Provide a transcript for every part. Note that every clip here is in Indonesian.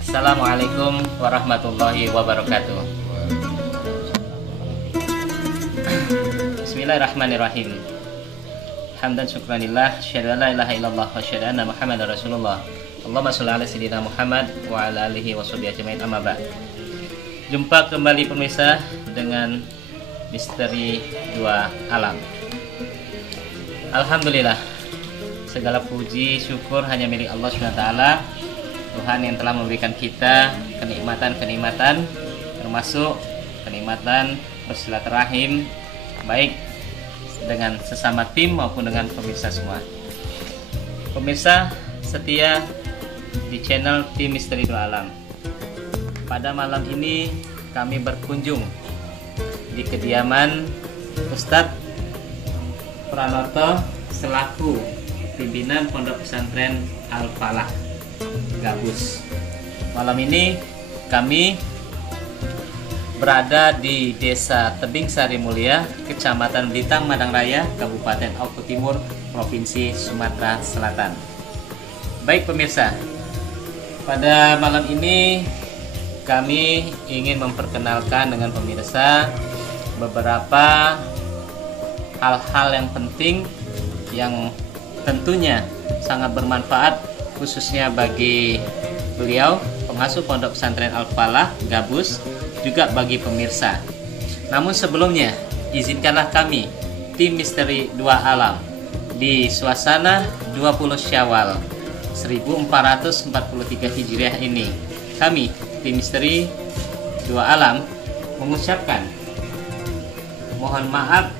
Assalamualaikum warahmatullahi wabarakatuh. Bismillahirrahmanirrahim. Hamdan syukranillah, syahadu la ilaha illallah wa syahadu anna Muhammadar Rasulullah. Allahumma sholli ala sayyidina Muhammad wa ala alihi wa sahbihi ajmain, amma ba'd. Jumpa kembali pemirsa dengan misteri dua alam. Alhamdulillah, segala puji syukur hanya milik Allah SWT, Tuhan yang telah memberikan kita kenikmatan-kenikmatan, termasuk kenikmatan bersilaturahim baik dengan sesama tim maupun dengan pemirsa semua. Pemirsa setia di channel Tim Misteri Dua Alam. Pada malam ini kami berkunjung di kediaman Ustadz Pranoto selaku pimpinan Pondok Pesantren Al-Falah Gabus. Malam ini kami berada di Desa Tebing Sari Mulia, Kecamatan Blitang, Madang Raya, Kabupaten Oku Timur, Provinsi Sumatera Selatan. Baik pemirsa, pada malam ini kami ingin memperkenalkan dengan pemirsa beberapa hal-hal yang penting yang tentunya sangat bermanfaat khususnya bagi beliau pengasuh Pondok Pesantren Al-Falah Gabus, juga bagi pemirsa. Namun sebelumnya, izinkanlah kami Tim Misteri Dua Alam di suasana 20 Syawal 1443 Hijriah ini, kami Tim Misteri Dua Alam mengucapkan mohon maaf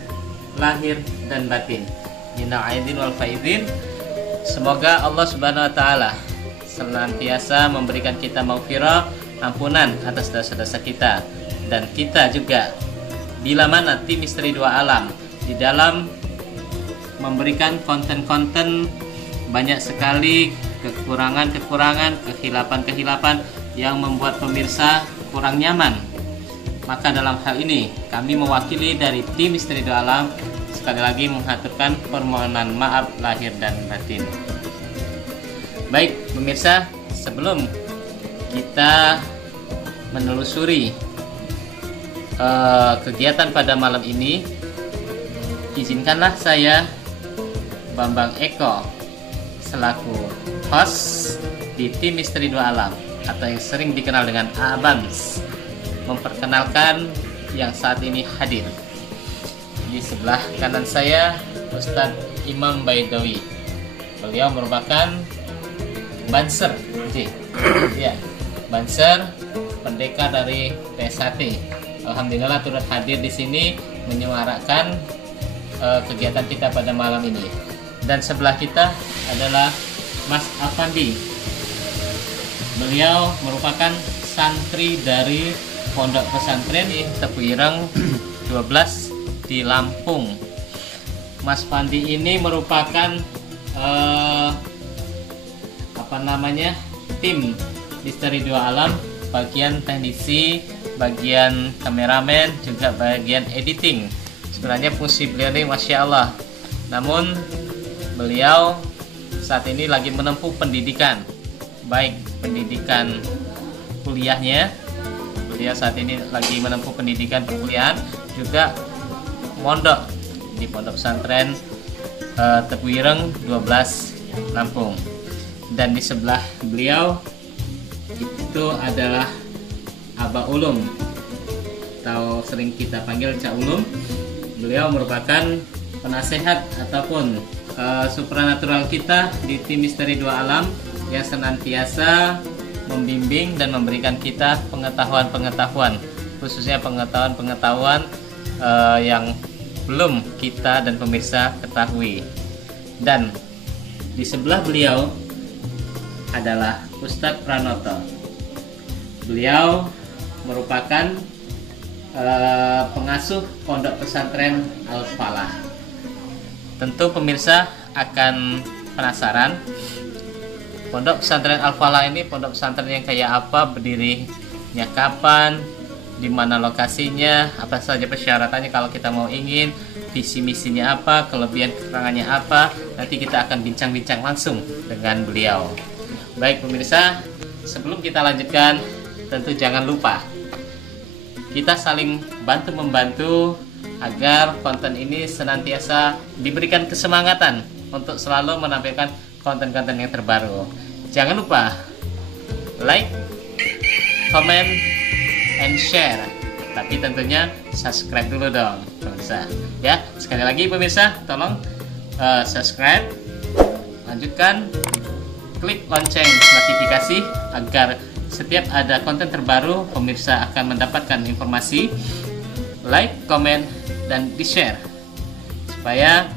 lahir dan batin, minal aidin wal faizin. Semoga Allah Subhanahu wa taala senantiasa memberikan kita maghfirah, ampunan atas dosa-dosa kita, dan kita juga bila mana Tim Misteri Dua Alam di dalam memberikan konten-konten banyak sekali kekurangan-kekurangan, kehilapan-kehilapan yang membuat pemirsa kurang nyaman, maka dalam hal ini kami mewakili dari Tim Misteri Dua Alam sekali lagi mengaturkan permohonan maaf lahir dan batin. Baik pemirsa, sebelum kita menelusuri kegiatan pada malam ini, izinkanlah saya Bambang Eko selaku host di Tim Misteri Dua Alam atau yang sering dikenal dengan Abams memperkenalkan yang saat ini hadir. Di sebelah kanan saya Ustadz Imam Baidawi. Beliau merupakan Banser, ya, Banser pendekar dari PSHT. Alhamdulillah turut hadir di sini menyuarakan kegiatan kita pada malam ini. Dan sebelah kita adalah Mas Afandi. Beliau merupakan santri dari Pondok Pesantren Tepuireng 12 di Lampung. Mas Fandi ini merupakan tim Misteri Dua Alam, bagian teknisi, bagian kameramen, juga bagian editing. Sebenarnya fungsi beliau ini Masya Allah. Namun beliau saat ini lagi menempuh pendidikan, baik pendidikan kuliahnya, beliau saat ini lagi menempuh pendidikan perkuliahan, juga mondok di Pondok Pesantren Tepuireng 12 Lampung. Dan di sebelah beliau itu adalah Aba Ulum, atau sering kita panggil Cak Ulum. Beliau merupakan penasehat ataupun supranatural kita di Tim Misteri Dua Alam yang senantiasa membimbing dan memberikan kita pengetahuan-pengetahuan, khususnya pengetahuan-pengetahuan yang belum kita dan pemirsa ketahui. Dan di sebelah beliau adalah Ustadz Pranoto. Beliau merupakan pengasuh Pondok Pesantren Al-Falah. Tentu pemirsa akan penasaran, Pondok Pesantren Al-Falah ini pondok pesantren yang kayak apa, berdirinya kapan, di mana lokasinya, apa saja persyaratannya kalau kita mau ingin, visi misinya apa, kelebihan kekurangannya apa. Nanti kita akan bincang-bincang langsung dengan beliau. Baik pemirsa, sebelum kita lanjutkan, tentu jangan lupa kita saling bantu-membantu agar konten ini senantiasa diberikan kesemangatan untuk selalu menampilkan konten-konten yang terbaru. Jangan lupa like, comment, and share. Tapi tentunya subscribe dulu dong pemirsa. Ya, sekali lagi pemirsa, tolong subscribe, lanjutkan, klik lonceng notifikasi agar setiap ada konten terbaru pemirsa akan mendapatkan informasi, like, comment, dan di-share supaya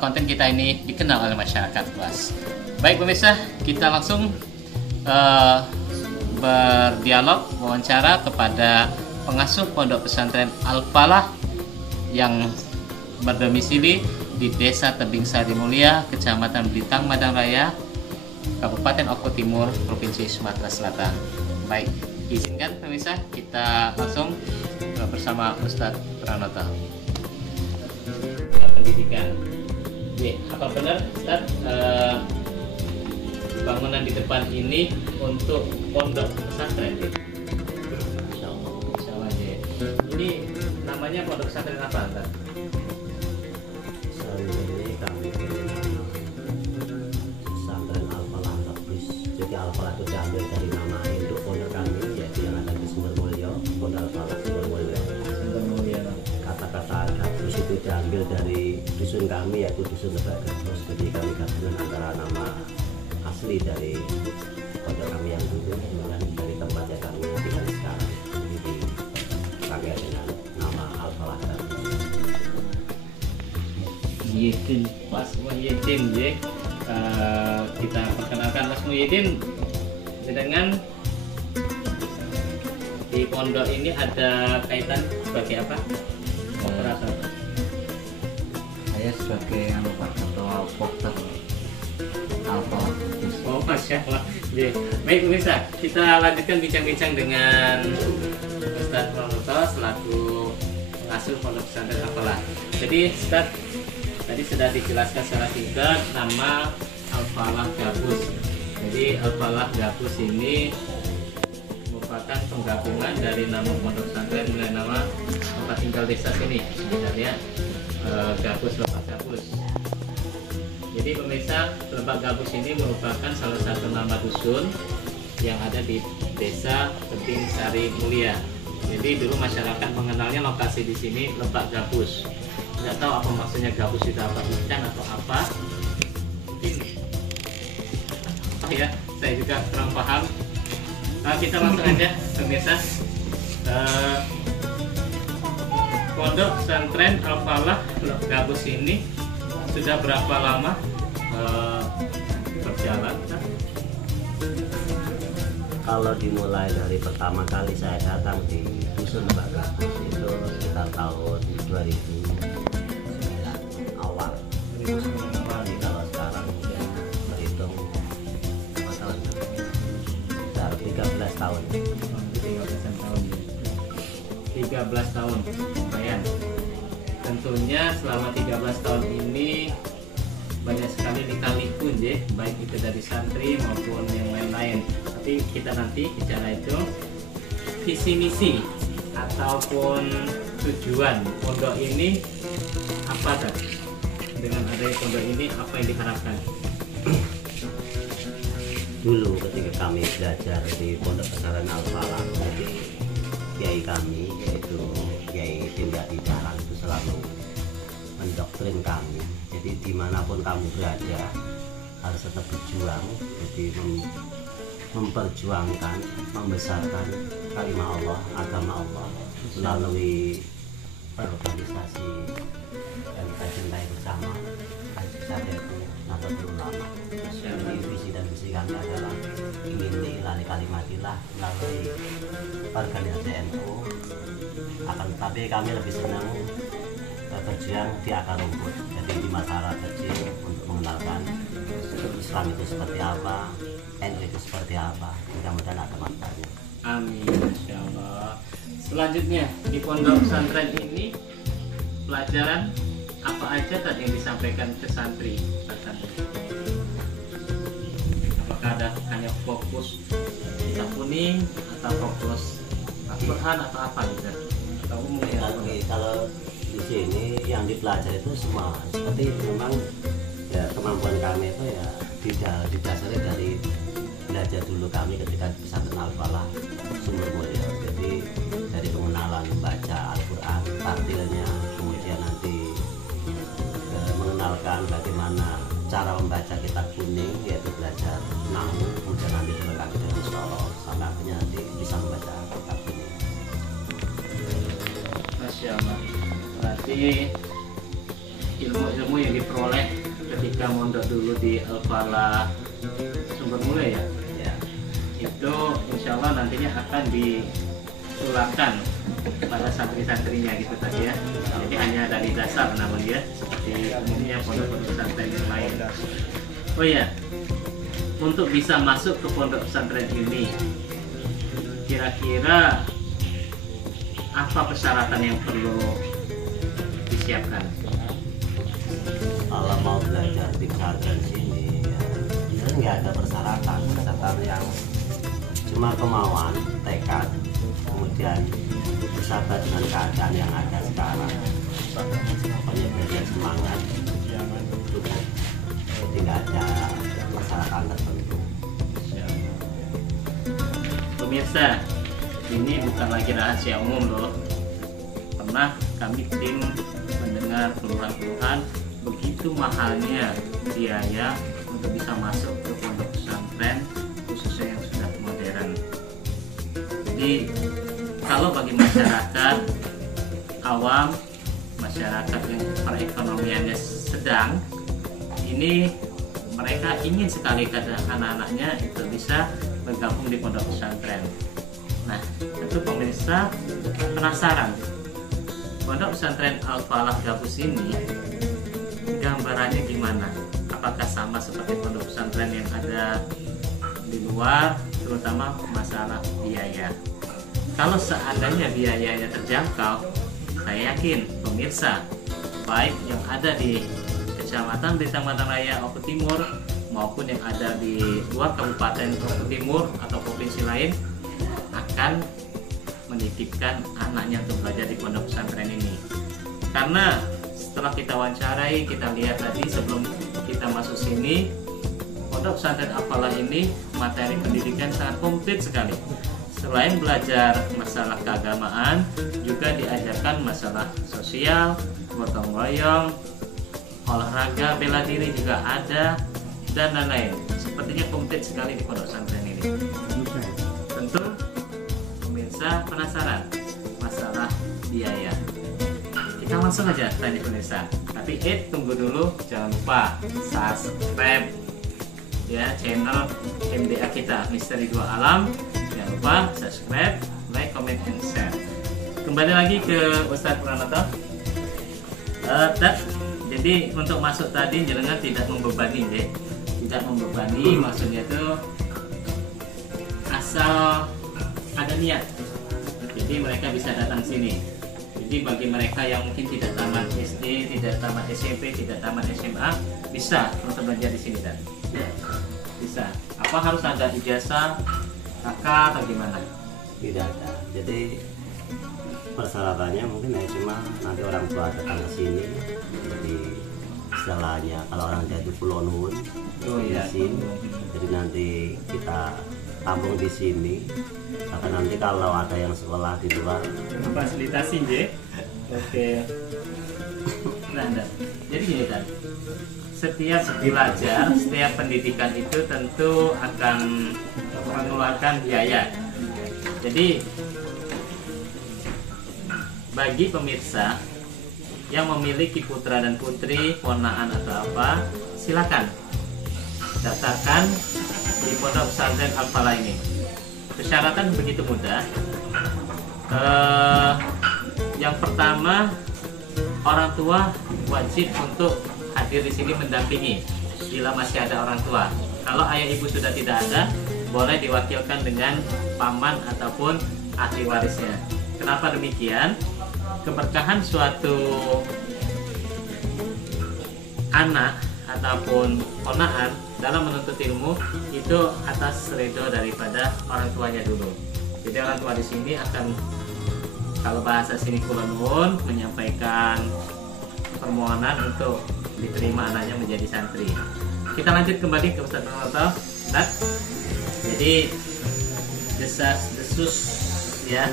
konten kita ini dikenal oleh masyarakat luas. Baik pemirsa, kita langsung berdialog, wawancara kepada pengasuh Pondok Pesantren Al-Falah yang berdomisili di Desa Tebing Sari Mulia, Kecamatan Blitang, Madang Raya, Kabupaten Oku Timur, Provinsi Sumatera Selatan. Baik, izinkan pemirsa kita langsung bersama Ustadz Pranoto. Pendidikan. Apa benar Ustadz bangunan di depan ini untuk pondok pesantren? Insya Allah. Ini namanya pondok pesantren apa Ustadz? Ini kami pesantren Al-Falah Tabis. Jadi Al-Falah itu diambil dari nama induk pondok kami, yaitu yang ada di Sumber Mulyo, Pondok Al-Falah Sumber Mulyo. Kata-kata Gabus itu diambil dari dusun kami, yaitu dusun Lebak Gabus. Jadi kami gabungan antara nama asli dari pondok kami yang dulu dengan dari tempat yang kami tinggal sekarang. Jadi dipakai dengan nama Al-Falah Tabis. Muhyiddin, Mas Muhyiddin, kita perkenalkan Mas Muhyiddin. Dengan di pondok ini ada kaitan sebagai apa? Operator. Saya sebagai ketua Pokter Al-Falah. Oh, Masya Allah. Baik pemirsa, kita lanjutkan bincang-bincang dengan Ustadz Pranoto selaku pengasuh Pondok Pesantren Al-Falah. Jadi Ustadz, tadi sudah dijelaskan secara singkat nama Al-Falah Gabus. Jadi Al-Falah Gabus ini merupakan penggabungan dari nama pondok pesantren dengan nama tempat tinggal desa sini, misalnya Gabus Lebak Gabus. Jadi pemirsa, Lebak Gabus ini merupakan salah satu nama dusun yang ada di Desa Tebing Sari Mulia. Jadi dulu masyarakat mengenalnya lokasi di sini Lebak Gabus. Tidak tahu apa maksudnya gabus itu, apa ikan atau apa? Mungkin ya, saya juga kurang paham. Nah, kita langsung aja pemirsa. Pondok Pesantren Al-Falah Gabus ini sudah berapa lama berjalan? Kalau dimulai dari pertama kali saya datang di dusun Lebak Gabus itu sekitar tahun 2009 awal. Jadi kalau sekarang ya, berhitung berapa tahun? Sekitar 13 tahun. 13 tahun, lumayan. Tentunya selama 13 tahun ini banyak sekali lika-liku, baik itu dari santri maupun yang lain-lain. Tapi kita nanti bicara itu visi misi ataupun tujuan pondok ini apa kan? Dengan adanya pondok ini apa yang diharapkan? Dulu ketika kami belajar di Pondok Pesantren Al-Falah, jadi kiai kami yaitu Kiai Dimyati Jarang itu selalu mendoktrin kami. Jadi dimanapun kamu berada harus tetap berjuang. Jadi memperjuangkan, membesarkan kalimat Allah, agama Allah melalui berorganisasi yang kita cintai bersama. Saya itu Nahdlatul Ulama. Jadi visi dan misi kami adalah ingin diilani kalimatillah melalui organisasi NU. Akan tetapi kami lebih senang berjuang di akar rumput, jadi di masyarakat kecil untuk mengenalkan Islam itu seperti apa, NU itu seperti apa. Mudah-mudahan ada manfaatnya. Amin, Insya Allah. Selanjutnya di pondok pesantren ini pelajaran apa aja tadi yang disampaikan ke santri, Pak Santri? Apakah ada hanya fokus kitab kuning atau fokus Al-Quran atau apa gitu? Atau umumnya? Kalau di sini yang dipelajari itu semua seperti memang ya kemampuan kami itu ya didasari dari belajar dulu kami ketika di pesantren Al-Falah Sumber Mulia. Jadi dari pengenalan membaca Al-Quran, tartilnya, kemudian nanti mengenalkan bagaimana cara membaca kitab kuning, yaitu belajar nahwu, kemudian nanti dilengkapi dengan soroh sampai akhirnya nanti bisa membaca kitab kuning. Masya Allah. Berarti ilmu-ilmu yang diperoleh ketika mondok dulu di Al-Falah Sumber Mulia ya, itu insya Allah nantinya akan ditularkan pada santri-santrinya gitu tadi ya. Jadi hanya dari dasar namanya seperti umumnya pondok-pondok pesantren yang lain. Oh ya, untuk bisa masuk ke pondok pesantren ini kira-kira apa persyaratan yang perlu disiapkan? Kalau mau belajar di pesantren sini ya nggak ada persyaratan yang cuma kemauan, tekad, kemudian bersabar dengan keadaan yang ada sekarang. Pokoknya belajar semangat, cukup. Jadi nggak ada persyaratan tertentu. Pemirsa, ini bukan lagi rahasia umum loh. Pernah kami tim mendengar keluhan-keluhan begitu mahalnya biaya untuk bisa masuk ke pondok pesantren khususnya yang sudah modern. Jadi kalau bagi masyarakat awam, masyarakat yang perekonomiannya sedang, ini mereka ingin sekali anak-anaknya itu bisa bergabung di pondok pesantren. Nah, tentu pemirsa penasaran, pondok pesantren Al-Falah Gabus ini gambarannya gimana? Apakah sama seperti pondok pesantren yang ada di luar, terutama masalah biaya? Kalau seandainya biayanya terjangkau, saya yakin pemirsa baik yang ada di Kecamatan Blitang Madang Raya Oku Timur maupun yang ada di luar Kabupaten Oku Timur atau provinsi lain akan menitipkan anaknya untuk belajar di pondok pesantren ini. Karena setelah kita wawancarai, kita lihat tadi sebelum kita masuk sini, pondok pesantren Al-Falah ini materi pendidikan sangat komplit sekali. Selain belajar masalah keagamaan, juga diajarkan masalah sosial, gotong royong, olahraga, bela diri juga ada, dan lain-lain. Sepertinya komplit sekali di pondok pesantren ini. Tentu pemirsa penasaran masalah biaya. Kita langsung aja tanya pemirsa. Tapi tunggu dulu, jangan lupa subscribe ya channel MDA kita Misteri Dua Alam. Jangan lupa subscribe, like, comment, and share. Kembali lagi ke Ustadz Pranoto. Jadi untuk masuk tadi jenengan tidak membebani deh. Tidak membebani, maksudnya itu asal ada niat. Jadi mereka bisa datang sini. Jadi bagi mereka yang mungkin tidak tamat SD, tidak tamat SMP, tidak tamat SMA, bisa untuk belajar di sini dan bisa. Apa harus ada ijazah, kakak atau gimana? Tidak ada. Jadi persyaratannya mungkin ya cuma nanti orang tua datang ke sini. Jadi istilahnya kalau orang jadi Pulau Nuwun, izin. Jadi nanti kita tampung di sini. Tapi nanti kalau ada yang sekolah di luar fasilitasi ya. Oke. Nah, jadi gini kan, setiap belajar, setiap pendidikan itu tentu akan mengeluarkan biaya. Jadi bagi pemirsa yang memiliki putra dan putri, ponaan atau apa, silakan daftarkan di pondok pesantren Al-Falah ini. Persyaratan begitu mudah. Yang pertama, orang tua wajib untuk hadir di sini mendampingi bila masih ada orang tua. Kalau ayah ibu sudah tidak ada, boleh diwakilkan dengan paman ataupun ahli warisnya. Kenapa demikian? Keberkahan suatu anak ataupun ponaan dalam menuntut ilmu itu atas ridho daripada orang tuanya dulu. Jadi orang tua di sini akan, kalau bahasa sini kula nuwun, menyampaikan permohonan untuk diterima anaknya menjadi santri. Kita lanjut kembali ke Ustaz Pranoto. Jadi desas-desus ya,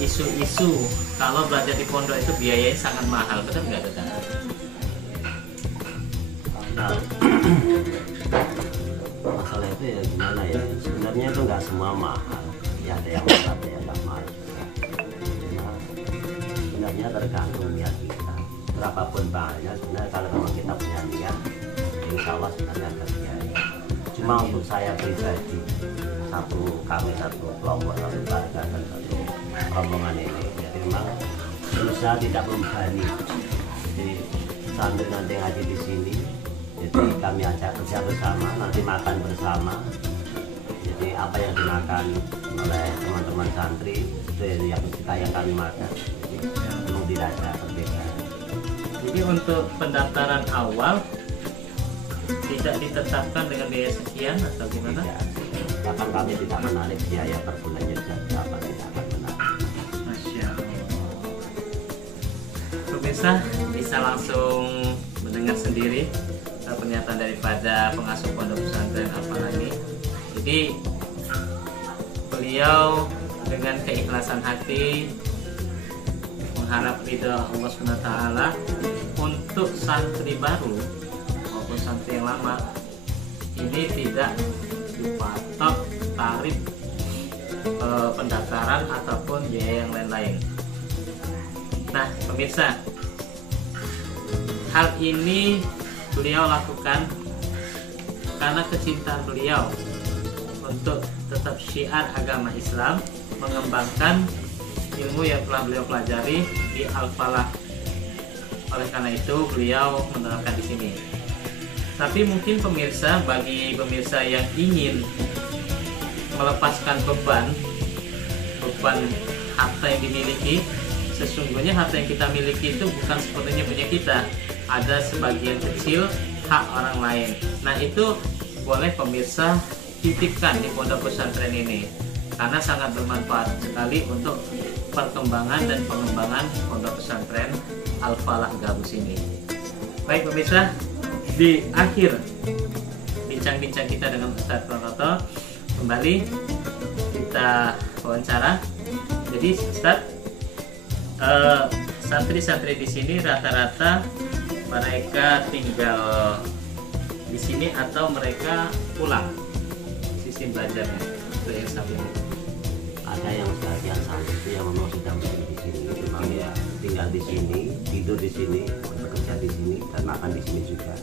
isu-isu kalau belajar di pondok itu biayanya sangat mahal, betul nggak Ustaz? Masalah itu ya gimana ya, sebenarnya itu nggak semua mahal ya, ada yang mahal ada yang nggak mahal. Nah, sebenarnya tergantung niat kita, berapapun bahannya. Sebenarnya kalau memang kita punya niat, insya Allah sebenarnya ada biaya. Cuma untuk saya pribadi, kami satu kelompok, satu keluarga dan satu rombongan ini, jadi memang berusaha tidak membebani. Jadi santri nanti ngaji di sini, jadi kami ajak kerja bersama, nanti makan bersama. Jadi apa yang dimakan oleh teman-teman santri itu yang kami makan. Jadi memang tidak ada perbedaan. Jadi untuk pendaftaran awal tidak ditetapkan dengan biaya sekian atau gimana? Tidak. Bahkan kami tidak menarik biaya per bulannya, berapa tidak akan menarik. Masya Allah. Pemirsa bisa langsung mendengar sendiri pernyataan daripada pengasuh pondok pesantren Al-Falah. Jadi beliau dengan keikhlasan hati mengharap ridho Allah SWT untuk santri baru maupun santri yang lama ini tidak dipatok tarif pendaftaran ataupun biaya yang lain-lain. Nah pemirsa, hal ini beliau lakukan karena kecintaan beliau untuk tetap syiar agama Islam, mengembangkan ilmu yang telah beliau pelajari di Al-Falah. Oleh karena itu beliau menerapkan di sini. Tapi mungkin pemirsa, bagi pemirsa yang ingin melepaskan beban harta yang dimiliki, sesungguhnya harta yang kita miliki itu bukan sepenuhnya punya kita. Ada sebagian kecil hak orang lain. Nah itu boleh pemirsa titipkan di pondok pesantren ini, karena sangat bermanfaat sekali untuk perkembangan dan pengembangan pondok pesantren Al-Falah Gabus ini. Baik pemirsa, di akhir bincang-bincang kita dengan Ustaz Pranoto, kembali kita wawancara. Jadi Ustaz, santri-santri di sini rata-rata mereka tinggal di sini atau mereka pulang sistem belajarnya itu yang sama. Ada yang sebagian santri yang memang sudah menjadi di sini, memang ya tinggal di sini, tidur di sini, bekerja di sini dan makan di sini juga.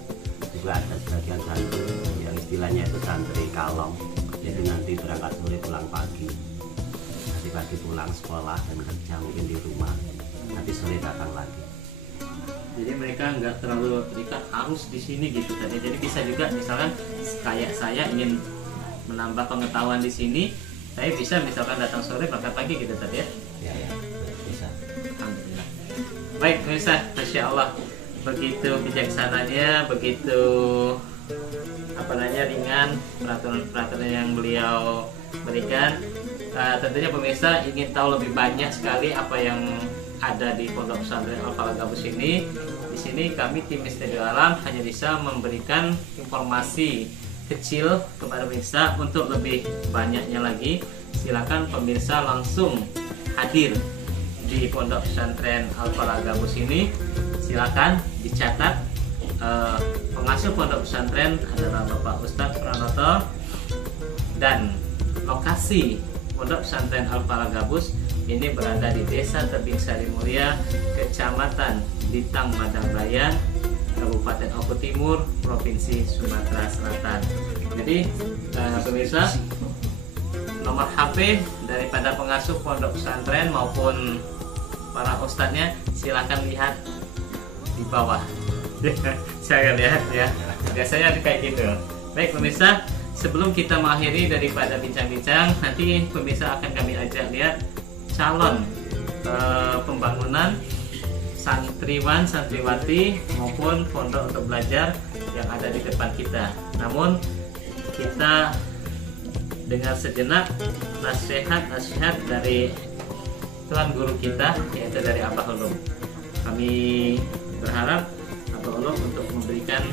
Juga ada sebagian santri yang istilahnya itu santri kalong, jadi nanti berangkat sore pulang pagi, nanti pagi pulang sekolah dan kerja mungkin di rumah, nanti sore datang lagi. Jadi mereka nggak terlalu terikat harus di sini gitu tadi. Jadi bisa juga misalkan kayak saya ingin menambah pengetahuan di sini, saya bisa misalkan datang sore berangkat pagi gitu tadi ya. Ya, bisa. Alhamdulillah. Baik pemirsa, Masya Allah, begitu bijaksananya, begitu ringan peraturan-peraturan yang beliau berikan. Tentunya pemirsa ingin tahu lebih banyak sekali apa yang ada di Pondok Pesantren Al-Falah Gabus ini. Di sini kami tim Studio Alam hanya bisa memberikan informasi kecil kepada pemirsa. Untuk lebih banyaknya lagi, silakan pemirsa langsung hadir di Pondok Pesantren Al-Falah Gabus ini. Silakan dicatat, pengasuh Pondok Pesantren adalah Bapak Ustadz Pranoto, dan lokasi Pondok Pesantren Al-Falah Gabus ini berada di Desa Tebing Sari Mulia, Kecamatan Ditang Madang Raya, Kabupaten Oku Timur, Provinsi Sumatera Selatan. Jadi pemirsa, nomor HP daripada pengasuh pondok pesantren maupun para ustadznya silakan lihat di bawah. Saya lihat ya, biasanya kayak gitu. Baik pemirsa, sebelum kita mengakhiri daripada bincang-bincang, nanti pemirsa akan kami ajak lihat calon pembangunan santriwan, santriwati maupun pondok untuk belajar yang ada di depan kita. Namun kita dengar sejenak nasihat dari Tuan Guru kita, yaitu dari Abah Ulum. Kami berharap Abah Ulum untuk memberikan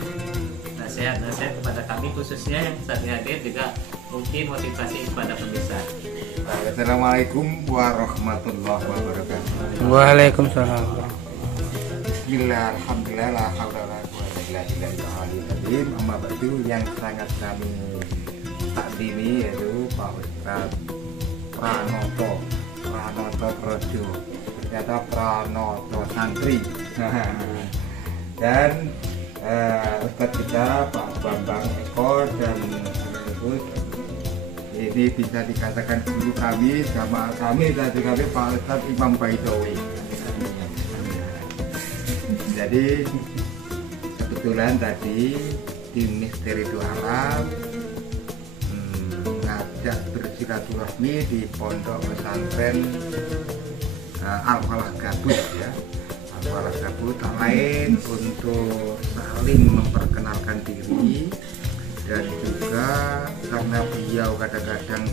nasihat-nasihat kepada kami, khususnya yang saat ini hadir, juga mungkin motivasi kepada pemirsa. Assalamualaikum warahmatullahi wabarakatuh. Waalaikumsalam. Bismillah, alhamdulillah, la haula wala quwwata illa billah. Amma ba'du, yang sangat kami takdimi yaitu Pak Ustaz Pranoto Projo, ternyata Pranoto Santri. Dan Ustaz kita Pak Bambang Eko, dan sekaligus ini bisa dikatakan guru kami, sama kami dan juga Pak Ustaz Imam Baidowi. Jadi kebetulan tadi tim Misteri Dua Alam ngajak bersilaturahmi di Pondok Pesantren Al-Falah Gabut ya. Al-Falah Gabut tak lain untuk saling memperkenalkan diri, dan juga karena beliau kadang-kadang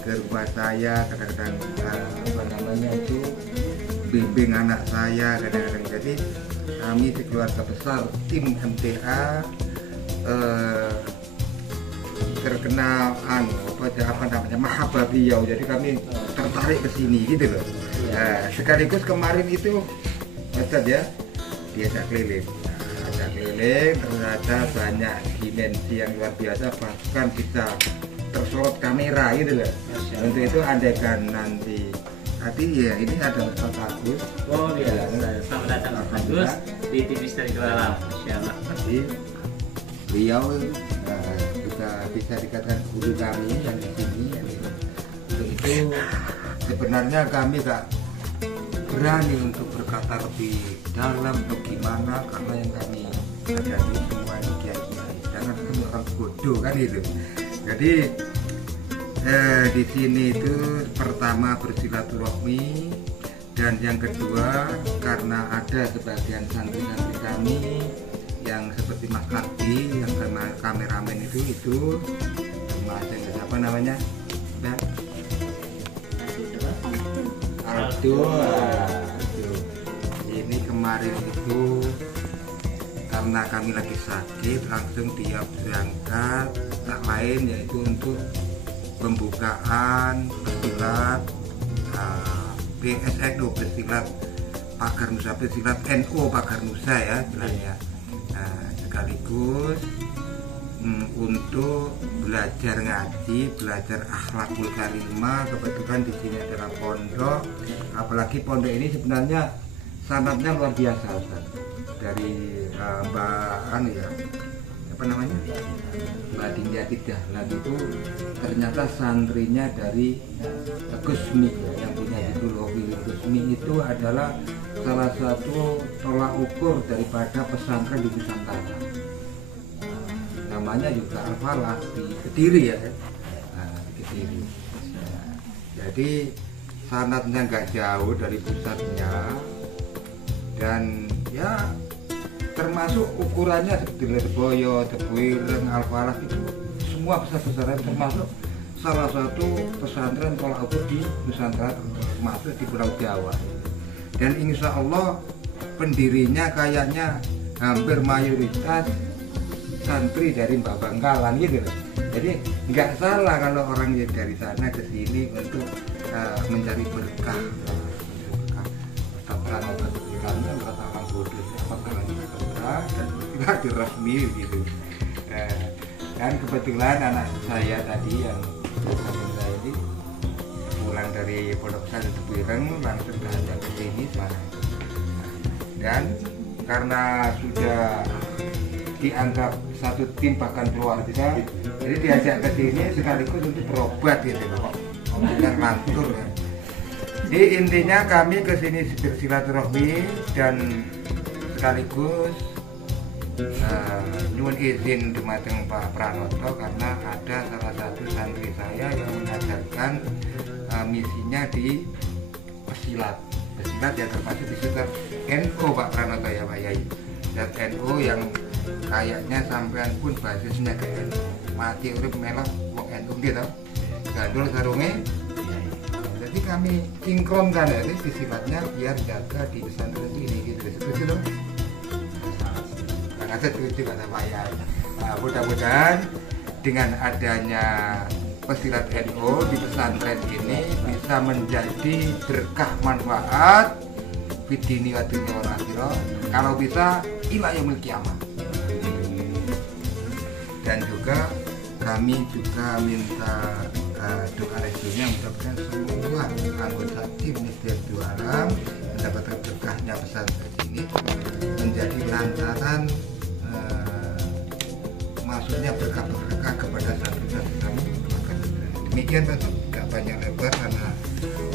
ke rumah saya, kadang-kadang bimbing anak saya kadang-kadang. Jadi kami sekeluarga besar tim MTA terkenal mahabbah beliau, jadi kami tertarik ke sini gitu loh. Sekaligus kemarin itu Ustaz ya, diajak keliling. Ternyata banyak dimensi yang luar biasa, bahkan bisa tersorot kamera gitu loh. Untuk itu andaikan nanti ya ini ada Ustaz Agus. Oh iya, selamat datang Ustaz Agus di TV Misteri Dua Alam. Insyaallah. Jadi beliau juga bisa dikatakan guru kami yang di sini. Untuk itu sebenarnya kami gak berani untuk berkata lebih dalam atau gimana, karena yang kami hadapi semua ini kiai-kiai, jangan kami orang bodoh kan itu. Jadi di sini itu pertama bersilaturahmi, dan yang kedua karena ada sebagian santri-santri kami yang seperti Mas Ardi yang kameramen itu Mas apa namanya, dan Aldo. Ini kemarin itu karena kami lagi sakit, langsung dia berangkat, tak lain yaitu untuk pembukaan pesilat PSN pesilat Pagar Nusa, pesilat NU Pagar Nusa ya istilahnya. Sekaligus untuk belajar ngaji, belajar akhlakul karimah. Kebetulan di sini adalah pondok, apalagi pondok ini sebenarnya sanatnya luar biasa Ustaz. Dari Mbak Dinjati Dahlan itu ternyata santrinya dari Gusmi ya, yang punya judul Hobi Gusmi itu adalah salah satu tolak ukur daripada pesantren di Nusantara. Namanya juga Al-Falah di Kediri ya, di Kediri. Jadi sanatnya nggak jauh dari pusatnya, dan ya termasuk ukurannya seperti Lirboyo, Tebuireng, Al-Falah itu semua besar-besaran, termasuk salah satu pesantren tolak ukur di Nusantara, termasuk di Pulau Jawa. Dan insya Allah pendirinya kayaknya hampir mayoritas santri dari Mbak Bangkalan gitu. Jadi nggak salah kalau orang yang dari sana ke sini untuk mencari berkah. Pranoto kami merasa orang bodoh, dan tidak diresmi gitu. Dan kebetulan anak saya tadi yang samping saya ini pulang dari Pondok Pesantren Tebuireng langsung datang ke sini sana. Dan karena sudah dianggap satu tim bahkan keluarga, jadi diajak ke sini sekaligus untuk berobat gitu kok. Omongan lantur ya. Jadi intinya kami ke sini bersilaturahmi dan sekaligus nyuwun izin dumateng Pak Pranoto, karena ada salah satu santri saya yang mengajarkan misinya di pesilat. Pesilat ya termasuk di situ NU Pak Pranoto ya Pak Yai. Dan NU yang kayaknya sampean pun basisnya ke NU. Mati urip melok wong NU gitu. Gandul sarunge. Jadi kami sinkronkan ya itu sifatnya biar jaga di pesantren ini gitu. Setuju dong? Sangat setuju kata Pak Yai. Nah, mudah-mudahan dengan adanya pesilat NU di pesantren ini bisa menjadi berkah manfaat fidini wa dunya wal akhirah, kalau bisa ila yaumil qiyamah. Dan juga kami juga minta doa restunya mudah-mudahan semua anggota tim Misteri Dua Alam mendapatkan berkahnya pesantren ini menjadi lantaran maksudnya berkah-berkah kepada santri-santri kami. Demikian Pak, tidak banyak lebar karena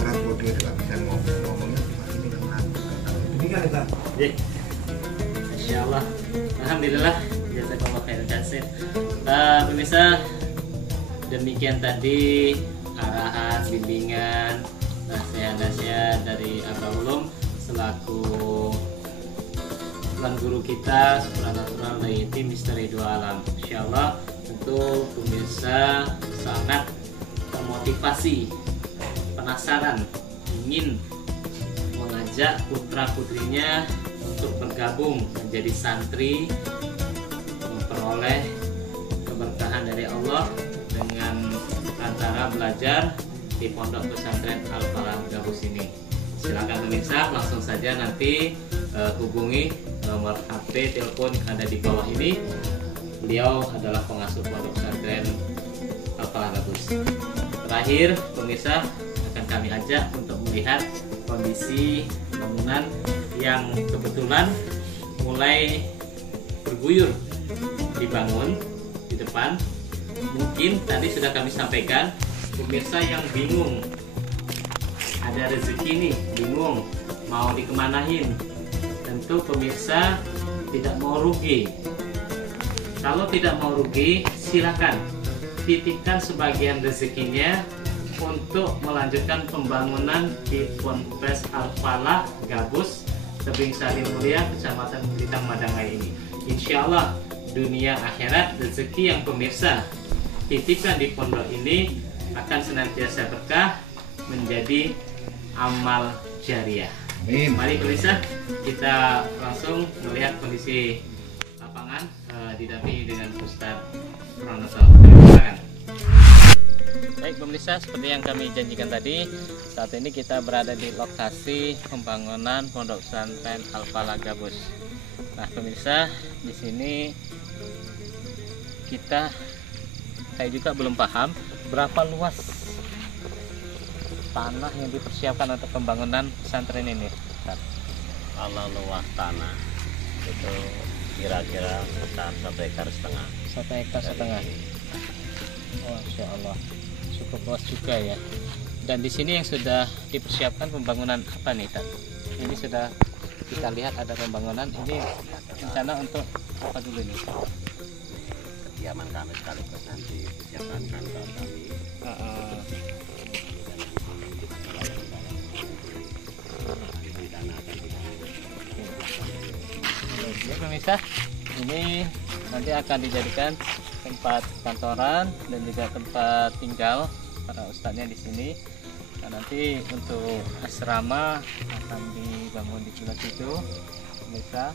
orang bodoh tidak bisa ngomongnya cuma ini kan. Demikian Pak. Insya Allah. Alhamdulillah. Jazakallah khairan kasih. Pemirsa, demikian tadi arahan, bimbingan, nasihat-nasihat dari Abah Ulum selaku tuan guru kita supranatural dari tim Misteri Dua Alam. Insya Allah tentu pemirsa sangat termotivasi, penasaran, ingin mengajak putra putrinya untuk bergabung menjadi santri, memperoleh keberkahan dari Allah dengan antara belajar di Pondok Pesantren Al-Falah Gabus ini. Silakan pemirsa langsung saja nanti hubungi nomor HP, telepon yang ada di bawah ini. Beliau adalah pengasuh Pondok Pesantren Al-Falah Gabus. Terakhir pemirsa akan kami ajak untuk melihat kondisi bangunan yang kebetulan mulai berguyur dibangun di depan. Mungkin tadi sudah kami sampaikan, pemirsa yang bingung ada rezeki nih, bingung mau dikemanain, tentu pemirsa tidak mau rugi. Kalau tidak mau rugi, silakan titipkan sebagian rezekinya untuk melanjutkan pembangunan di Ponpes Al-Falah Gabus, Tebing Sari Mulia, Kecamatan Blitar Madangai ini. Insya Allah dunia akhirat rezeki yang pemirsa titipkan di pondok ini akan senantiasa berkah, menjadi amal jariah. Amin. Mari pemirsa kita langsung melihat kondisi lapangan didampingi dengan Ustaz Pranoto. Baik pemirsa, seperti yang kami janjikan tadi, saat ini kita berada di lokasi pembangunan Pondok Pesantren Al-Falah Gabus. Nah pemirsa, di sini saya juga belum paham berapa luas tanah yang dipersiapkan untuk pembangunan pesantren ini. Kalau luas tanah itu kira-kira sekitar 1,5 hektar. 1,5 hektar. Oh, Insya Allah cukup luas juga ya. Dan di sini yang sudah dipersiapkan pembangunan apa nih, Tad? Ini sudah kita lihat ada pembangunan. Ini rencana untuk apa dulu nih? Kediaman kami sekaligus nanti persiapan kantor kami. Ya pemirsa, ini nanti akan dijadikan tempat kantoran dan juga tempat tinggal para ustadznya di sini. Nah, nanti untuk asrama akan dibangun di sebelah situ, pemirsa.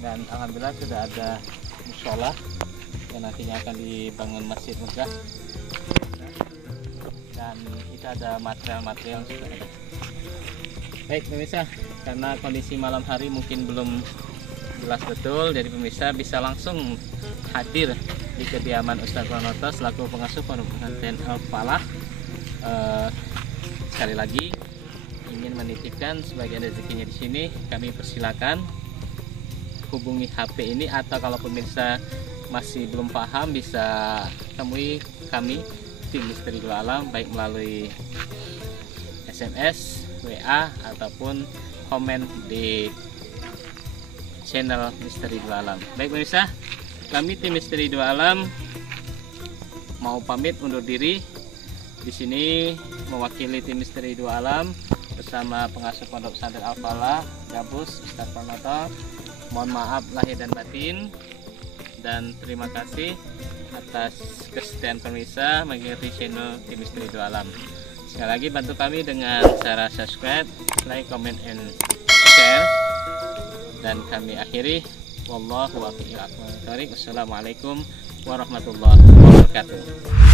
Dan alhamdulillah sudah ada mushola yang nantinya akan dibangun masjid megah. Dan kita ada material-material yang sudah ada. Baik pemirsa, karena kondisi malam hari mungkin belum jelas betul, jadi pemirsa bisa langsung hadir di kediaman Ustaz Pranoto selaku pengasuh Pondok Pesantren Al-Falah. Sekali lagi ingin menitipkan sebagian rezekinya di sini, kami persilakan hubungi HP ini, atau kalau pemirsa masih belum paham bisa temui kami tim Misteri Dua Alam baik melalui SMS, WA ataupun komen di channel Misteri Dua Alam. Baik pemirsa, kami tim Misteri Dua Alam mau pamit undur diri. Di sini mewakili tim Misteri Dua Alam, bersama pengasuh Pondok Pesantren Al-Falah, Gabus, Ustaz Pranoto. Mohon maaf lahir dan batin, dan terima kasih atas kesetiaan pemirsa mengikuti channel Tim Misteri Dua Alam. Sekali lagi bantu kami dengan cara subscribe, like, comment, and share. Dan kami akhiri. Wallahu a'lam bishawab. Wassalamualaikum warahmatullahi wabarakatuh.